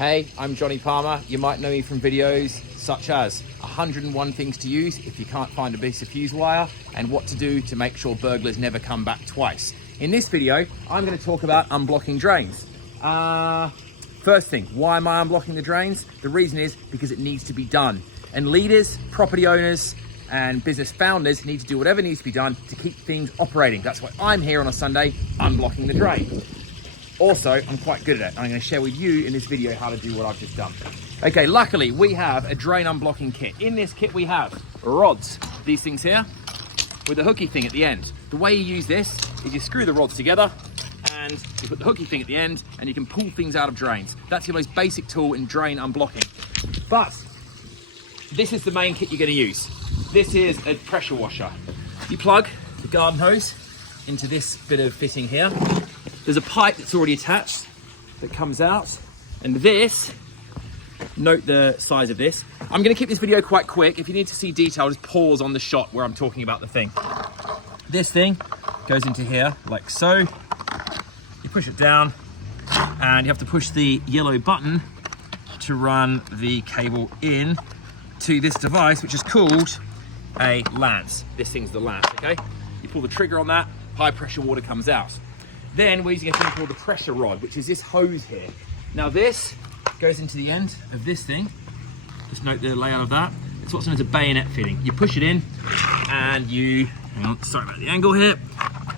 Hey, I'm Johnny Palmer. You might know me from videos such as 101 things to use if you can't find a piece of fuse wire and what to do to make sure burglars never come back twice. In this video, I'm going to talk about unblocking drains. First thing, why am I unblocking the drains? The reason is because it needs to be done. And leaders, property owners, and business founders need to do whatever needs to be done to keep things operating. That's why I'm here on a Sunday, unblocking the drain. Also, I'm quite good at it. I'm going to share with you in this video how to do what I've just done. Okay, luckily we have a drain unblocking kit. In this kit we have rods, these things here, with a hooky thing at the end. The way you use this is you screw the rods together and you put the hooky thing at the end and you can pull things out of drains. That's your most basic tool in drain unblocking. But this is the main kit you're going to use. This is a pressure washer. You plug the garden hose into this bit of fitting here. There's a pipe that's already attached that comes out, and this, note the size of this. I'm going to keep this video quite quick. If you need to see detail, just pause on the shot where I'm talking about the thing. This thing goes into here like so. You push it down and you have to push the yellow button to run the cable in to this device, which is called a lance. This thing's the lance, okay? You pull the trigger on that, high pressure water comes out. Then we're using a thing called the pressure rod, which is this hose here. Now this goes into the end of this thing. Just note the layout of that. It's what's known as a bayonet fitting. You push it in and you, hang on, sorry about the angle here,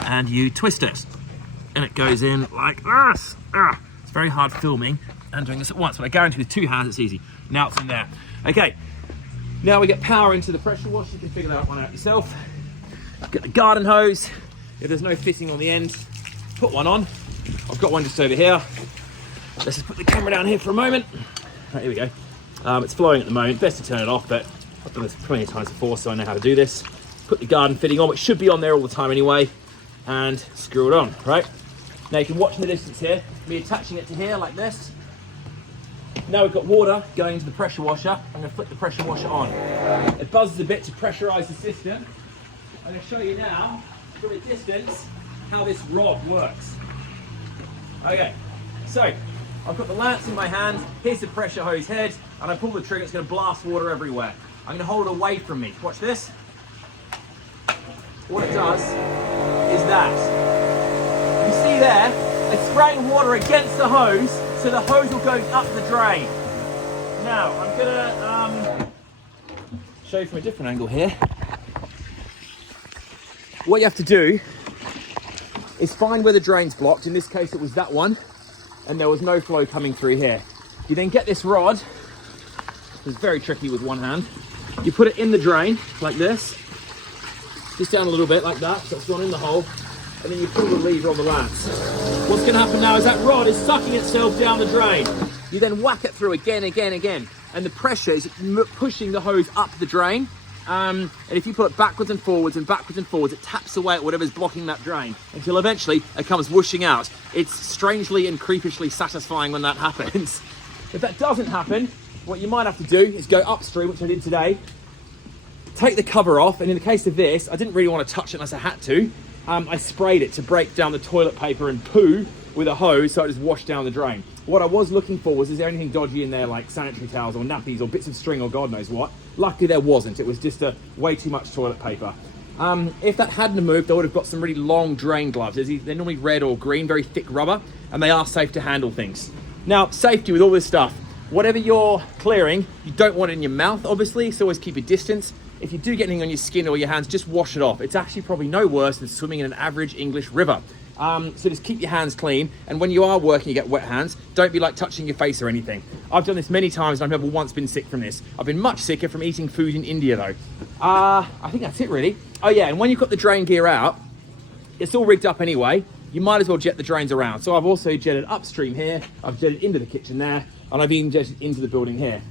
and you twist it. And it goes in like this. It's very hard filming and doing this at once, but I guarantee with two hands it's easy. Now it's in there. Okay, now we get power into the pressure washer. You can figure that one out yourself. Get the garden hose. If there's no fitting on the end, put one on. I've got one just over here. Let's just put the camera down here for a moment. Right, here we go. It's flowing at the moment. Best to turn it off, but I've done this plenty of times before, so I know how to do this. Put the garden fitting on, which should be on there all the time anyway, and screw it on, right? Now you can watch in the distance here, me attaching it to here like this. Now we've got water going to the pressure washer. I'm going to flick the pressure washer on. It buzzes a bit to pressurize the system. I'm going to show you now, from a distance, how this rod works. Okay, so I've got the lance in my hand, here's the pressure hose head, and I pull the trigger, it's going to blast water everywhere. I'm going to hold it away from me. Watch this. What it does is that. You see there, it's spraying water against the hose, so the hose will go up the drain. Now, I'm going to show you from a different angle here. What you have to do is find where the drain's blocked. In this case, it was that one, and there was no flow coming through here. You then get this rod. It's very tricky with one hand. You put it in the drain like this, just down a little bit like that, so it's gone in the hole, and then you pull the lever on the lance. What's going to happen now is that rod is sucking itself down the drain. You then whack it through again, and the pressure is pushing the hose up the drain. And if you pull it backwards and forwards, it taps away at whatever's blocking that drain until eventually it comes whooshing out. It's strangely and creepishly satisfying when that happens. If that doesn't happen, what you might have to do is go upstream, which I did today, take the cover off, and in the case of this, I didn't really want to touch it unless I had to. I sprayed it to break down the toilet paper and poo with a hose so it just washed down the drain. What I was looking for was, is there anything dodgy in there, like sanitary towels or nappies or bits of string or God knows what? Luckily there wasn't. It was just way too much toilet paper. If that hadn't moved, I would have got some really long drain gloves. They're normally red or green, very thick rubber, and they are safe to handle things. Now, safety with all this stuff. Whatever you're clearing, you don't want it in your mouth, obviously, so always keep your distance. If you do get anything on your skin or your hands, just wash it off. It's actually probably no worse than swimming in an average English river. So just keep your hands clean, and when you are working, you get wet hands, don't be like touching your face or anything. I've done this many times and I've never once been sick from this. I've been much sicker from eating food in India though. I think that's it really. Oh yeah, and when you've got the drain gear out, it's all rigged up anyway, you might as well jet the drains around. So I've also jetted upstream here, I've jetted into the kitchen there, and I've even jetted into the building here.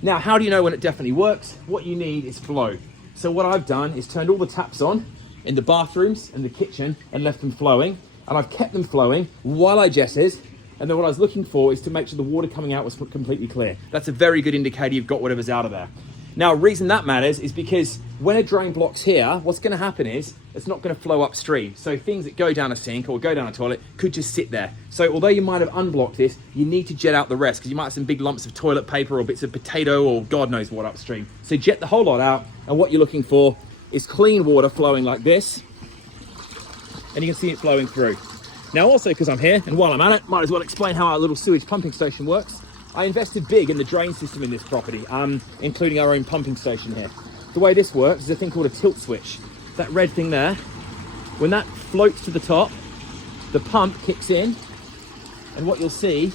Now, how do you know when it definitely works? What you need is flow. So what I've done is turned all the taps on in the bathrooms and the kitchen and left them flowing. And I've kept them flowing while I jetted. And then what I was looking for is to make sure the water coming out was completely clear. That's a very good indicator you've got whatever's out of there. Now, reason that matters is because when a drain blocks here, what's going to happen is it's not going to flow upstream. So things that go down a sink or go down a toilet could just sit there. So although you might have unblocked this, you need to jet out the rest because you might have some big lumps of toilet paper or bits of potato or God knows what upstream. So jet the whole lot out, and what you're looking for is clean water flowing like this, and you can see it flowing through. Now also, because I'm here, and while I'm at it, might as well explain how our little sewage pumping station works. I invested big in the drain system in this property, including our own pumping station here. The way this works is a thing called a tilt switch. That red thing there, when that floats to the top, the pump kicks in, and what you'll see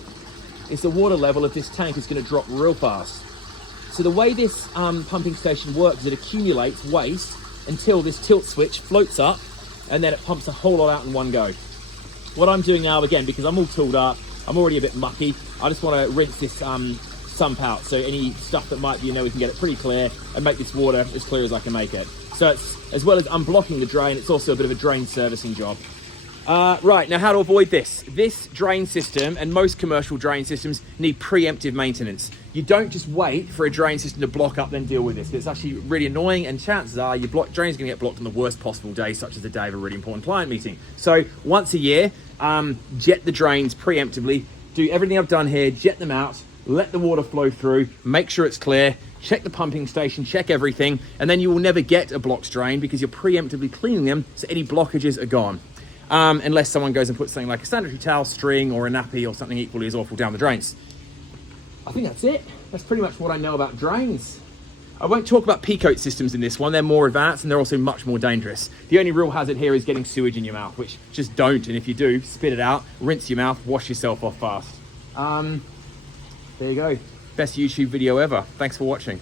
is the water level of this tank is going to drop real fast. So the way this pumping station works is it accumulates waste until this tilt switch floats up, and then it pumps a whole lot out in one go. What I'm doing now, again, because I'm all tooled up, I'm already a bit mucky, I just want to rinse this sump out, so any stuff that might be, we can get it pretty clear and make this water as clear as I can make it. So it's, as well as unblocking the drain, it's also a bit of a drain servicing job. Right, now how to avoid this. This drain system and most commercial drain systems need preemptive maintenance. You don't just wait for a drain system to block up, then deal with this. It's actually really annoying, and chances are your drain's gonna get blocked on the worst possible day, such as the day of a really important client meeting. So once a year, jet the drains preemptively, do everything I've done here, jet them out, let the water flow through, make sure it's clear, check the pumping station, check everything, and then you will never get a blocked drain because you're preemptively cleaning them so any blockages are gone. Unless someone goes and puts something like a sanitary towel, string, or a nappy or something equally as awful down the drains. I think that's it. That's pretty much what I know about drains. I won't talk about P-coat systems in this one. They're more advanced and they're also much more dangerous. The only real hazard here is getting sewage in your mouth, which just don't. And if you do, spit it out, rinse your mouth, wash yourself off fast. There you go. Best YouTube video ever. Thanks for watching.